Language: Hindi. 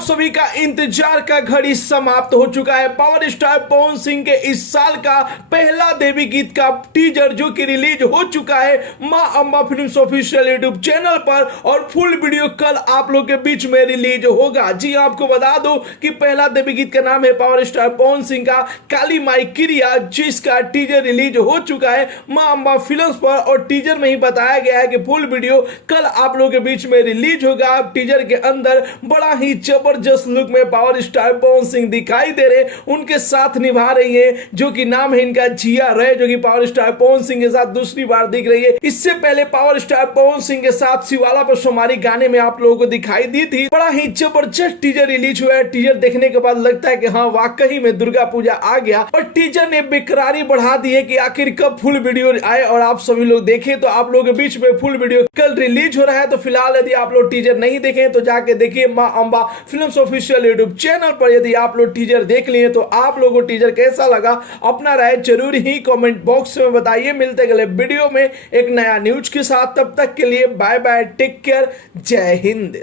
आप सभी का इंतजार का घड़ी समाप्त हो चुका है। पावर स्टार पवन सिंह के इस साल का पहला देवी गीत का टीजर जो कि रिलीज हो चुका है मां Amba films official YouTube channel पर, और फुल वीडियो कल आप लोग के बीच में रिलीज होगा। जी आपको बता दो कि पहला देवी गीत का नाम है पावर स्टार पवन सिंह का काली माई क्रिया, जिसका टीजर रिलीज हो चुका है मां अंबा फिल्म्स पर, और टीजर में ही बताया गया है कि फुल वीडियो कल आप लोग के बीच में रिलीज होगा। टीजर के अंदर बड़ा ही जबरदस्त लुक में पावर स्टार पवन सिंह दिखाई दे रहे, उनके साथ निभा रही है जो कि नाम है इनका जिया रे, जो कि पावर स्टार पवन सिंह के साथ दूसरी बार दिख रही है। इससे पहले पावर स्टार पवन सिंह के साथ शिवाला पर सोमारी गाने में आप लोगों को दिखाई दी थी। बड़ा ही जबरदस्त टीजर रिलीज हुआ है। टीजर देखने के बाद लगता है कि हाँ वाकई में दुर्गा पूजा आ गया, और टीजर ने बेकरारी बढ़ा दी है कि आखिर कब फुल वीडियो आए और आप सभी लोग देखें। तो आप लोगों के बीच में फुल वीडियो कल रिलीज हो रहा है। तो फिलहाल यदि आप लोग टीजर नहीं देखें तो जाके देखिए मां Amba films official YouTube channel पर। यदि आप लोग टीजर देख लिए तो आप लोगों को टीजर कैसा लगा अपना राय जरूर ही कमेंट बॉक्स में बताइए। मिलते अगले वीडियो में एक नया न्यूज के साथ, तब तक के लिए बाय बाय, टेक केयर, जय हिंद।